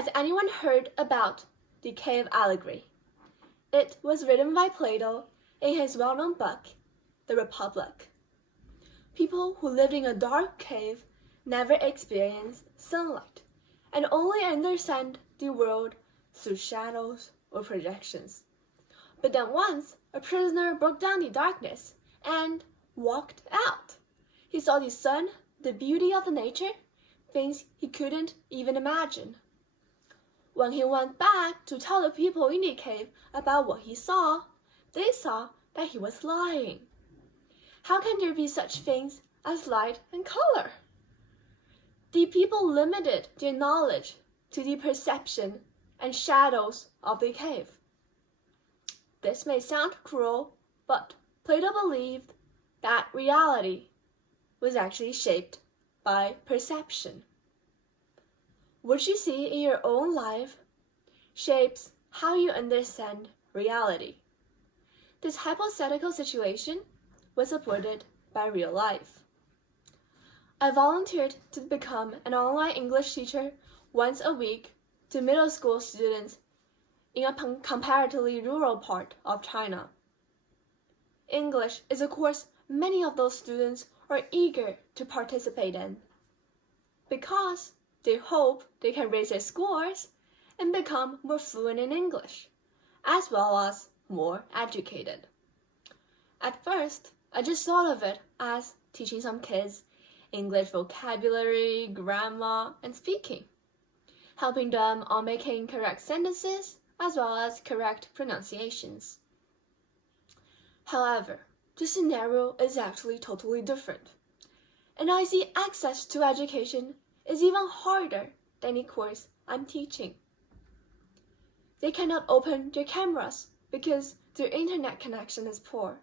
Has anyone heard about the cave allegory? It was written by Plato in his well-known book, The Republic. People who lived in a dark cave never experienced sunlight and only understand the world through shadows or projections. But then once, a prisoner broke down the darkness and walked out. He saw the sun, the beauty of the nature, things he couldn't even imagine. When he went back to tell the people in the cave about what he saw, they saw that he was lying. How can there be such things as light and color? The people limited their knowledge to the perception and shadows of the cave. This may sound cruel, but Plato believed that reality was actually shaped by perception. What you see in your own life shapes how you understand reality. This hypothetical situation was supported by real life. I volunteered to become an online English teacher once a week to middle school students in a comparatively rural part of China. English is a course many of those students are eager to participate in because they hope they can raise their scores and become more fluent in English, as well as more educated. At first, I just thought of it as teaching some kids English vocabulary, grammar, and speaking, helping them on making correct sentences as well as correct pronunciations. However, the scenario is actually totally different, and I see access to education is even harder than the course I'm teaching. They cannot open their cameras because their internet connection is poor.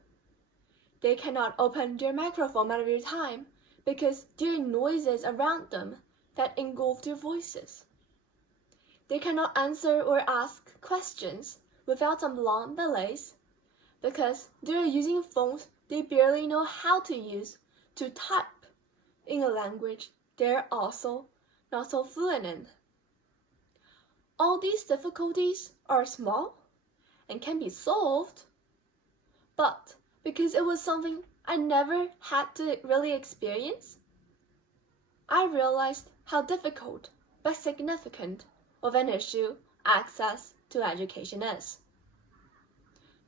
They cannot open their microphone every time because there are noises around them that engulf their voices. They cannot answer or ask questions without some long delays because they are using phones they barely know how to use to type in a language they're also not so fluent in. All these difficulties are small and can be solved, but because it was something I never had to really experience, I realized how difficult but significant of an issue access to education is.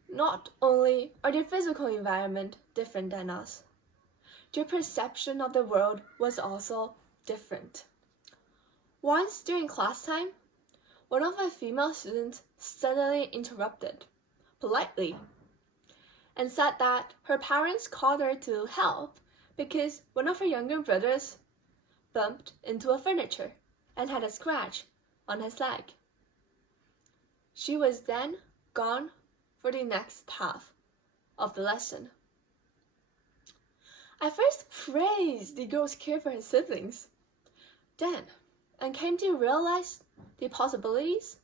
Not only are their physical environment different than us, their perception of the world was also different. Once during class time, one of my female students suddenly interrupted, politely, and said that her parents called her to help because one of her younger brothers bumped into a furniture and had a scratch on his leg. She was then gone for the next half of the lesson. I first praised the girl's care for her siblings, then and came to realize the possibilities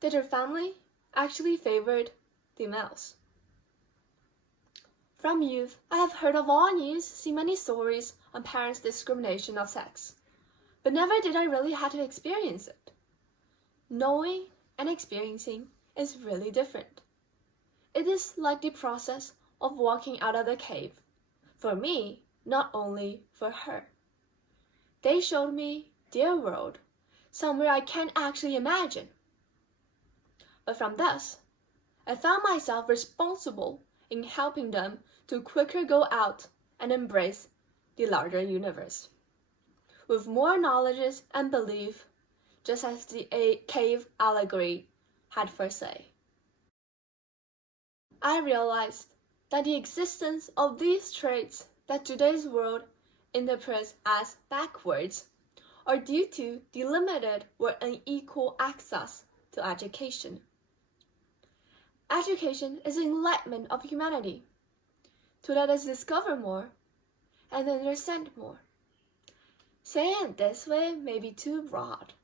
that her family actually favored the males. From youth, I have heard of all news, seen many stories on parents' discrimination of sex, but never did I really have to experience it. Knowing and experiencing is really different. It is like the process of walking out of the cave. For me, not only for her. They showed me their world, somewhere I can't actually imagine. But from thus, I found myself responsible in helping them to quicker go out and embrace the larger universe. With more knowledge and belief, just as the cave allegory had first said. I realized that the existence of these traits that today's world interprets as backwards are due to the limited or unequal access to education. Education is the enlightenment of humanity to let us discover more and understand more. Saying it this way may be too broad.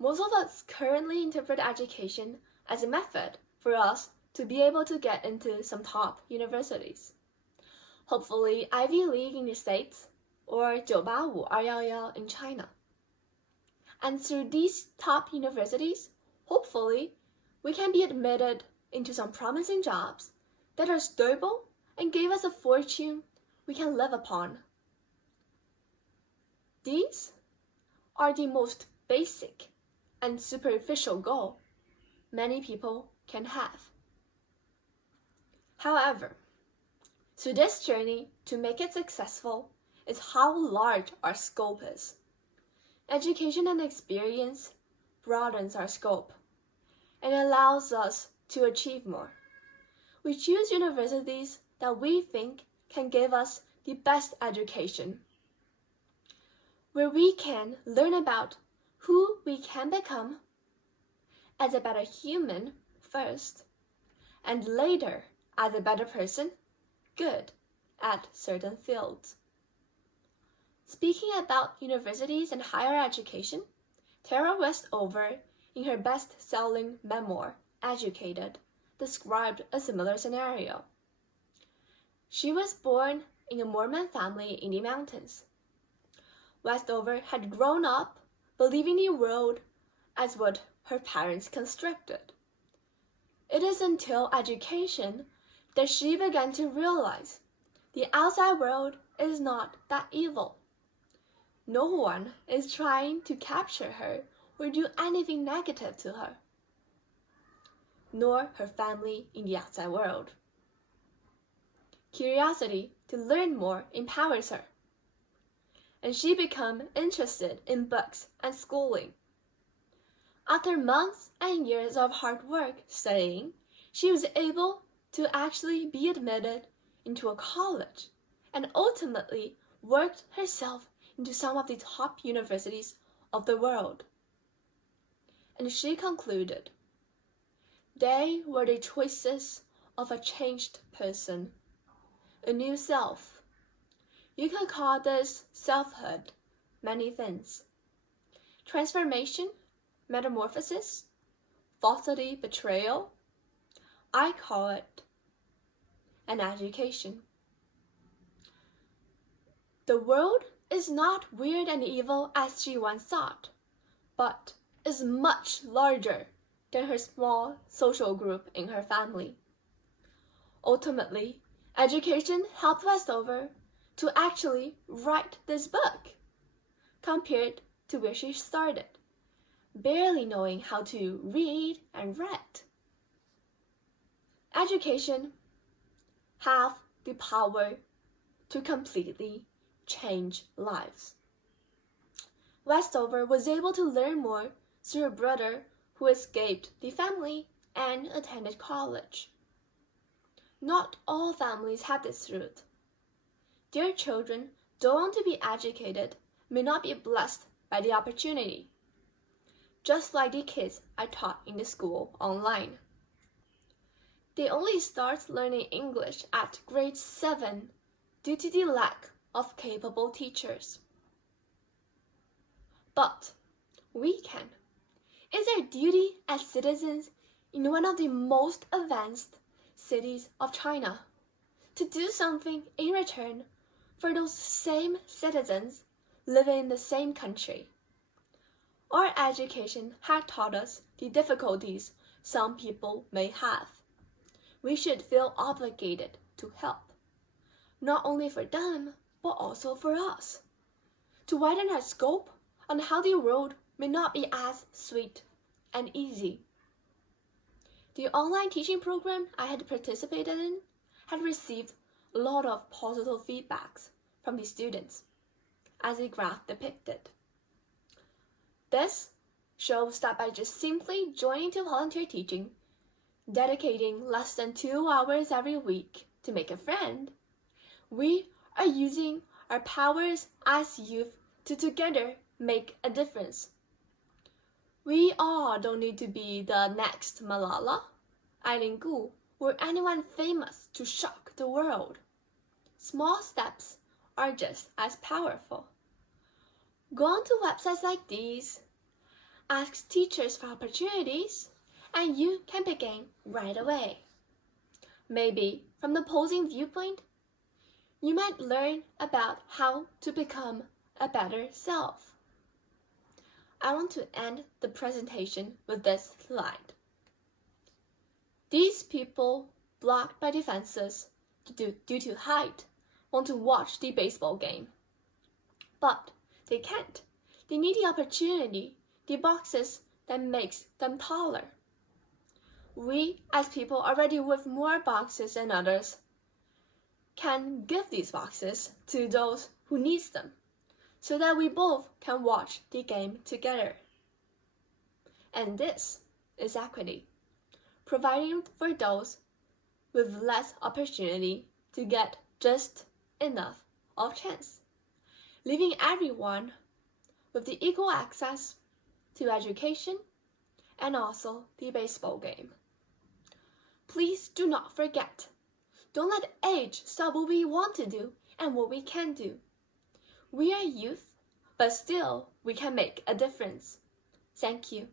Most of us currently interpret education as a method for us to be able to get into some top universities. Hopefully Ivy League in the States or 985 211 in China. And through these top universities, hopefully, we can be admitted into some promising jobs that are stable and give us a fortune we can live upon. These are the most basic and superficial goal many people can have. However, through this journey to make it successful is how large our scope is. Education and experience broadens our scope and allows us to achieve more. We choose universities that we think can give us the best education, where we can learn about who we can become as a better human first, and later as a better person, good at certain fields. Speaking about universities and higher education, Tara Westover, in her best-selling memoir, Educated, described a similar scenario. She was born in a Mormon family in the mountains. Westover had grown up believing the world as what her parents constructed. It is until education that she began to realize the outside world is not that evil. No one is trying to capture her or do anything negative to her, nor her family in the outside world. Curiosity to learn more empowers her, and she becomes interested in books and schooling. After months and years of hard work studying, she was able to actually be admitted into a college and ultimately worked herself into some of the top universities of the world. And she concluded, they were the choices of a changed person, a new self. You can call this selfhood many things. Transformation, metamorphosis, falsity, betrayal. I call it an education. The world is not weird and evil as she once thought, but is much larger than her small social group in her family. Ultimately, education helped Westover to actually write this book, compared to where she started, barely knowing how to read and write. Education has the power to completely change lives. Westover was able to learn more through her brother who escaped the family and attended college. Not all families have this route. Their children don't want to be educated, may not be blessed by the opportunity, just like the kids I taught in the school online. They only start learning English at grade 7 due to the lack of capable teachers. But we can. It's our duty as citizens in one of the most advanced cities of China to do something in return for those same citizens living in the same country. Our education has taught us the difficulties some people may have. We should feel obligated to help, not only for them, but also for us, to widen our scope on how the world may not be as sweet and easy. The online teaching program I had participated in had received a lot of positive feedbacks from the students, as the graph depicted. This shows that by just simply joining to volunteer teaching, dedicating less than 2 hours every week to make a friend, we are using our powers as youth to together make a difference. We all don't need to be the next Malala, Eileen Gu, or anyone famous to shock the world. Small steps are just as powerful. Go on to websites like these, ask teachers for opportunities, and you can begin right away. Maybe from the opposing viewpoint, you might learn about how to become a better self. I want to end the presentation with this slide. These people, blocked by defenses due to height, want to watch the baseball game. But they can't. They need the opportunity, the boxes that makes them taller. We, as people already with more boxes than others, can give these boxes to those who needs them, so that we both can watch the game together. And this is equity, providing for those with less opportunity to get just enough of chance, leaving everyone with the equal access to education and also the baseball game. Please do not forget, don't let age stop what we want to do and what we can do. We are youth, but still we can make a difference. Thank you.